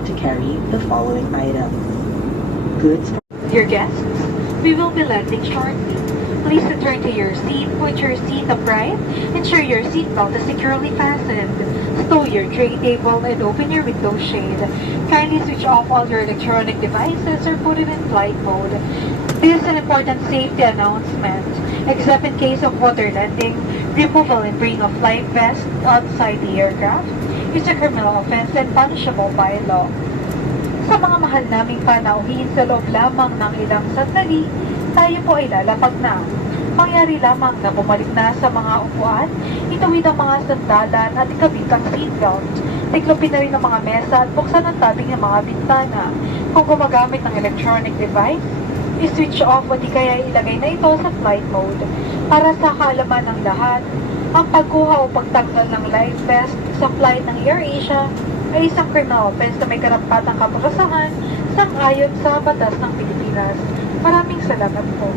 allowed to carry the following items: goods. Dear guests, we will be landing shortly. Please return to your seat, put your seat upright, ensure your seatbelt is securely fastened. Stow your tray table and open your window shade. Kindly switch off all your electronic devices or put it in flight mode. This is an important safety announcement. Except in case of water landing, removal and bringing of life vest outside the aircraft is a criminal offense and punishable by law. Sa mga mahal naming panauhin sa loob lamang ng ilang sandali, tayo po ay lalapag na. Mangyari lamang na bumalik na sa mga upuan, ituwid ang mga sandalan at ikabit ang seatbelt. Tiklopin na rin ang mga mesa at buksan ang tabing ng mga bintana. Kung gumagamit ng electronic device, i-switch off o di kaya ilagay na ito sa flight mode. Para sa kaalaman ng lahat, ang pagkuha o pagtanggal ng life vest sa flight ng AirAsia ay isang criminal offense na may karampatang kaparusahan sang-ayon sa batas ng Pilipinas. Maraming salamat po.